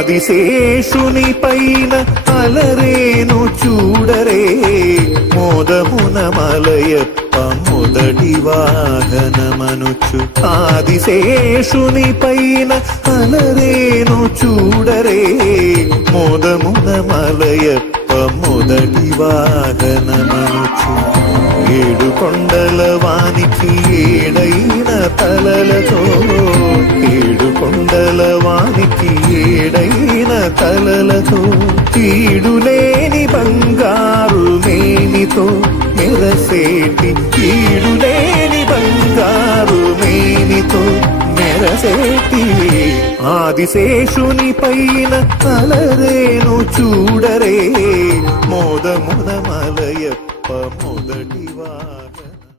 ఆదిశేషుని పైన అలరేను చూడరే మోదమున మలయప్ప మొదటి వాహనమనుచు ఆదిశేషుని పైన అలరేను చూడరే మోదమున మలయప్ప మొదటి వాహనమనుచు ఏడు కొండల వానికి ఏడైన తలలతో ఏడు కొండల వానికి ఏడైన తలలతో తీడులేని బంగారు మేనితో మెరసేటి తీడులేని బంగారు మేనితో మెరసేటి ఆదిశేషుని పైన అలరేను చూడరే మోదమున మలయప్ప మొదటి వాహనం